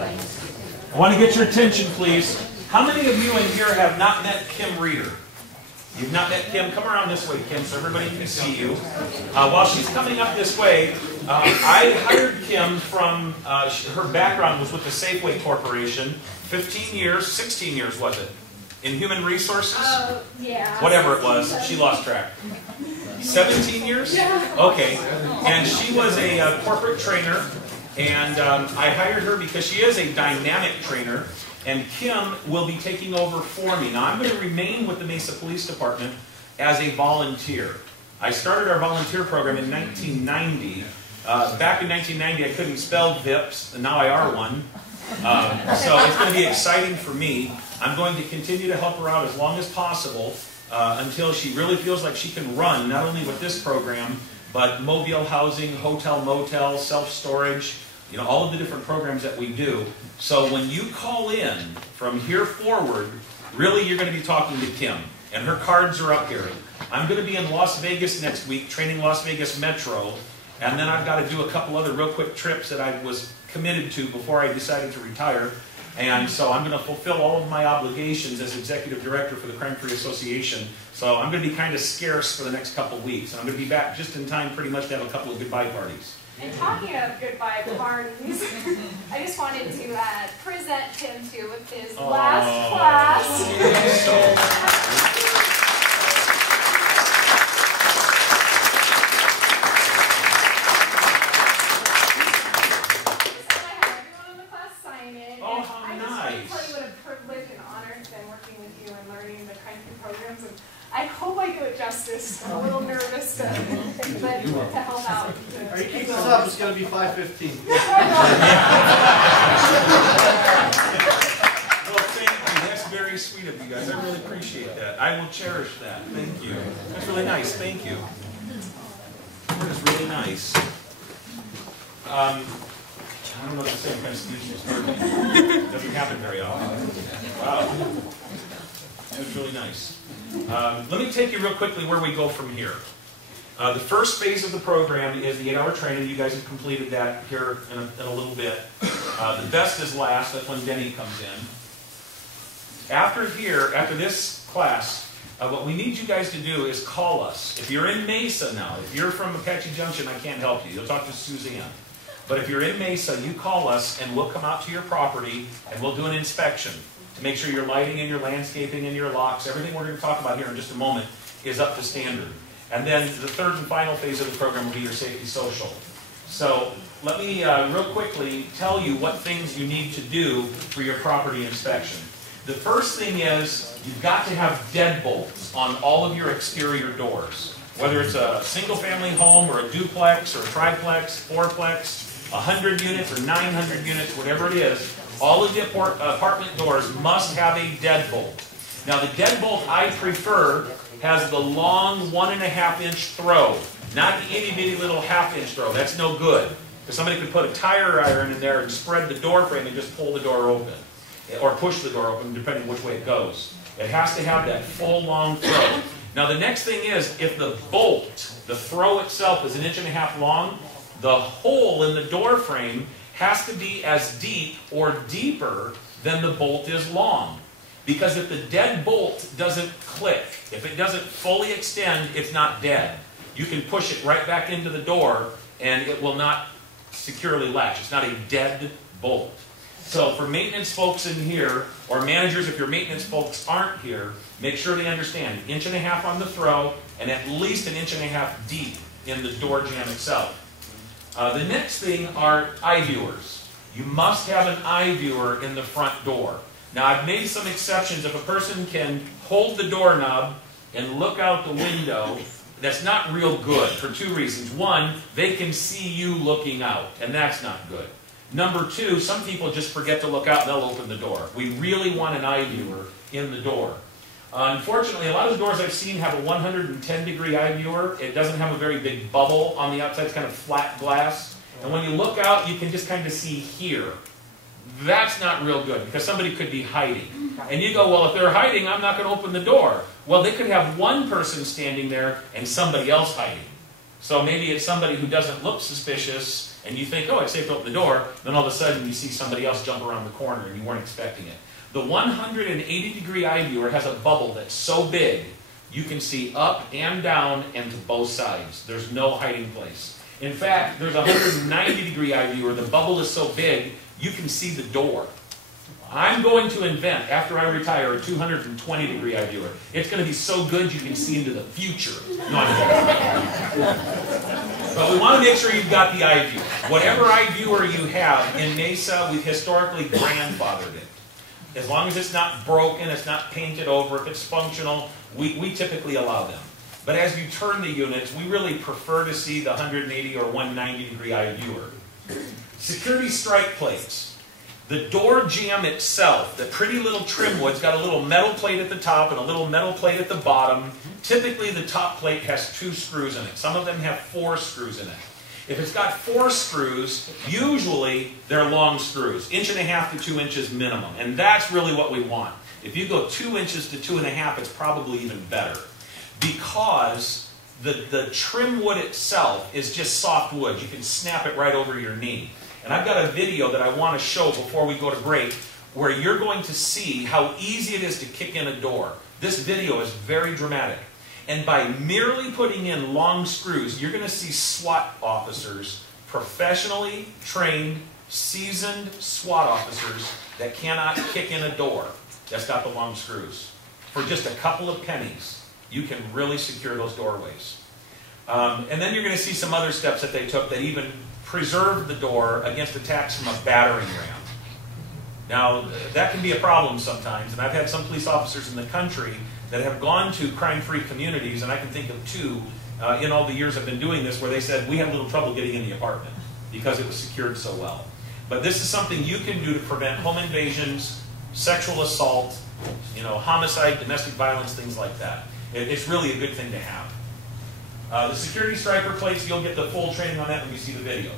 I want to get your attention, please. How many of you in here have not met Kim Reeder? You've not met Kim? Come around this way, Kim, so everybody can see you. While she's coming up this way, I hired Kim from, her background was with the Safeway Corporation. 15 years, 16 years was it? In human resources? Yeah. Whatever it was, she lost track. 17 years? Yeah. Okay. And she was a corporate trainer, and I hired her because she is a dynamic trainer. And Kim will be taking over for me. Now, I'm going to remain with the Mesa Police Department as a volunteer. I started our volunteer program in 1990. Back in 1990, I couldn't spell VIPs, and now I are one. So it's going to be exciting for me. I'm going to continue to help her out as long as possible until she really feels like she can run, not only with this program, but mobile housing, hotel, motel, self-storage, you know, all of the different programs that we do. So when you call in from here forward, really you're going to be talking to Kim. And her cards are up here. I'm going to be in Las Vegas next week, training Las Vegas Metro. And then I've got to do a couple other real quick trips that I was committed to before I decided to retire. And so I'm going to fulfill all of my obligations as Executive Director for the Crime Free Association. So I'm going to be kind of scarce for the next couple of weeks. And I'm going to be back just in time pretty much to have a couple of goodbye parties. And talking of goodbye parties, I just wanted to present him to with his last class. I hope I do it justice. I'm a little nervous, but to help out. Are you keeping this up? It's going to be 5:15. Well, thank you. That's very sweet of you guys. I really appreciate that. I will cherish that. Thank you. That's really nice. Thank you. That is really nice. I don't know if the same kind of speech is working. It doesn't happen very often. Wow. That was really nice. Let me take you real quickly where we go from here. The first phase of the program is the 8-hour training. You guys have completed that here in a little bit. The best is last. That's when Denny comes in. After this class, what we need you guys to do is call us. If you're in Mesa now, if you're from Apache Junction, I can't help you. You'll talk to Suzanne. But if you're in Mesa, you call us and we'll come out to your property and we'll do an inspection to make sure your lighting and your landscaping and your locks, everything we're going to talk about here in just a moment, is up to standard. And then the third and final phase of the program will be your safety social. So let me real quickly tell you what things you need to do for your property inspection. The first thing is you've got to have deadbolts on all of your exterior doors. Whether it's a single family home or a duplex or a triplex, fourplex, 100 units or 900 units, whatever it is, all of the apartment doors must have a deadbolt. Now the deadbolt I prefer has the long 1.5-inch throw, not the itty-bitty little 1/2-inch throw. That's no good. Because somebody could put a tire iron in there and spread the door frame and just pull the door open. Or push the door open, depending which way it goes. It has to have that full long throw. Now the next thing is, if the bolt, the throw itself is 1.5 inches long, the hole in the door frame has to be as deep or deeper than the bolt is long. Because if the dead bolt doesn't click, if it doesn't fully extend, it's not dead. You can push it right back into the door and it will not securely latch. It's not a dead bolt. So for maintenance folks in here, or managers, if your maintenance folks aren't here, make sure they understand 1.5 inches on the throw and at least 1.5 inches deep in the door jamb itself. The next thing are eye viewers. You must have an eye viewer in the front door. Now I've made some exceptions. If a person can hold the doorknob and look out the window, that's not real good for two reasons. One, they can see you looking out, and that's not good. Number two, some people just forget to look out and they'll open the door. We really want an eye viewer in the door. Unfortunately, a lot of the doors I've seen have a 110-degree eye viewer. It doesn't have a very big bubble on the outside. It's kind of flat glass. And when you look out, you can just kind of see here. That's not real good because somebody could be hiding. And you go, well, if they're hiding, I'm not going to open the door. Well, they could have one person standing there and somebody else hiding. So maybe it's somebody who doesn't look suspicious And you think, oh, it's safe to open the door. Then all of a sudden you see somebody else jump around the corner and you weren't expecting it. The 180-degree eye viewer has a bubble that's so big you can see up and down and to both sides. There's no hiding place. In fact, there's a 190-degree eye viewer. The bubble is so big you can see the door. I'm going to invent, after I retire, a 220-degree eye viewer. It's going to be so good you can see into the future. No, I'm kidding. But we want to make sure you've got the eye viewer. Whatever eye viewer you have, in Mesa, we've historically grandfathered it. As long as it's not broken, it's not painted over, if it's functional, we typically allow them. But as you turn the units, we really prefer to see the 180 or 190-degree eye viewer. Security strike plates. The door jamb itself, the pretty little trim wood's got a little metal plate at the top and a little metal plate at the bottom. Typically the top plate has 2 screws in it. Some of them have 4 screws in it. If it's got 4 screws, usually they're long screws, 1.5 to 2 inches minimum. And that's really what we want. If you go 2 inches to 2.5, it's probably even better. Because the trim wood itself is just soft wood. You can snap it right over your knee. And I've got a video that I want to show before we go to break where you're going to see how easy it is to kick in a door. This video is very dramatic. And by merely putting in long screws, you're going to see SWAT officers, professionally trained, seasoned SWAT officers that cannot kick in a door that's got the long screws. For just a couple of pennies, you can really secure those doorways. And then you're going to see some other steps that they took that even preserve the door against attacks from a battering ram. Now, that can be a problem sometimes, and I've had some police officers in the country that have gone to crime-free communities, and I can think of 2 in all the years I've been doing this, where they said, we had a little trouble getting in the apartment because it was secured so well. But this is something you can do to prevent home invasions, sexual assault, homicide, domestic violence, things like that. It's really a good thing to have. The security striker plates, you'll get the full training on that when you see the video.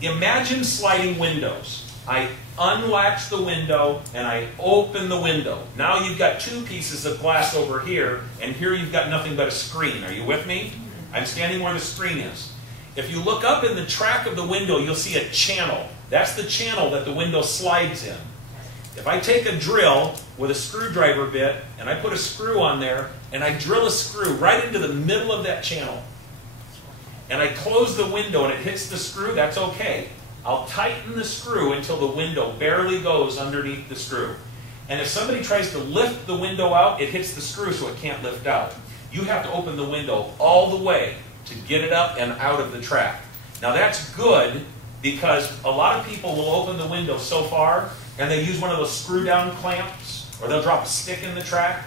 Imagine sliding windows. I unlatch the window and I open the window. Now you've got 2 pieces of glass over here, and here you've got nothing but a screen. Are you with me? I'm standing where the screen is. If you look up in the track of the window, you'll see a channel. That's the channel that the window slides in. If I take a drill with a screwdriver bit and I put a screw on there and I drill a screw right into the middle of that channel and I close the window and it hits the screw, that's okay. I'll tighten the screw until the window barely goes underneath the screw. And if somebody tries to lift the window out, it hits the screw so it can't lift out. You have to open the window all the way to get it up and out of the track. Now that's good because a lot of people will open the window so far and they use one of those screw-down clamps, or they'll drop a stick in the track.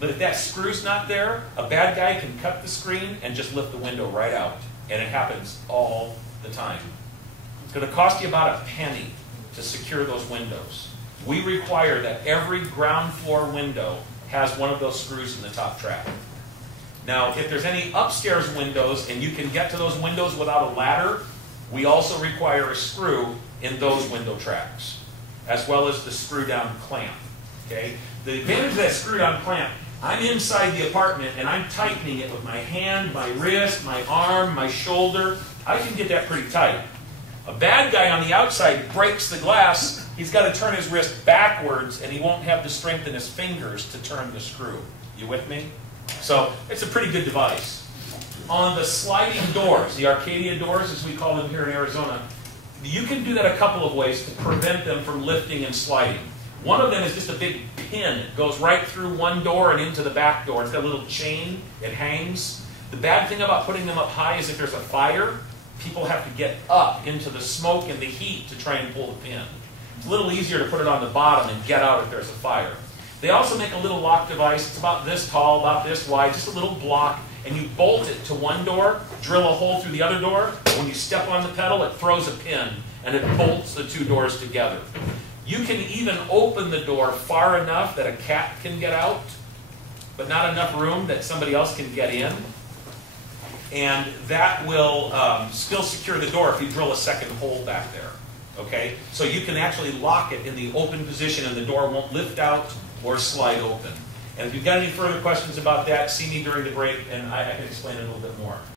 But if that screw's not there, a bad guy can cut the screen and just lift the window right out. And it happens all the time. It's going to cost you about a penny to secure those windows. We require that every ground floor window has one of those screws in the top track. Now, if there's any upstairs windows and you can get to those windows without a ladder, we also require a screw in those window tracks, as well as the screw-down clamp. Okay? The advantage of that screw-down clamp, I'm inside the apartment and I'm tightening it with my hand, my wrist, my arm, my shoulder. I can get that pretty tight. A bad guy on the outside breaks the glass, he's got to turn his wrist backwards and he won't have the strength in his fingers to turn the screw. You with me? So it's a pretty good device. On the sliding doors, the Arcadia doors as we call them here in Arizona, you can do that a couple of ways to prevent them from lifting and sliding. One of them is just a big pin. It goes right through one door and into the back door. It's got a little chain. It hangs. The bad thing about putting them up high is if there's a fire, people have to get up into the smoke and the heat to try and pull the pin. It's a little easier to put it on the bottom and get out if there's a fire. They also make a little lock device. It's about this tall, about this wide, just a little block, and you bolt it to one door, drill a hole through the other door. When you step on the pedal, it throws a pin, and it bolts the 2 doors together. You can even open the door far enough that a cat can get out, but not enough room that somebody else can get in. And that will still secure the door if you drill a second hole back there. Okay? So you can actually lock it in the open position and the door won't lift out or slide open. And if you've got any further questions about that, see me during the break and I can explain it a little bit more.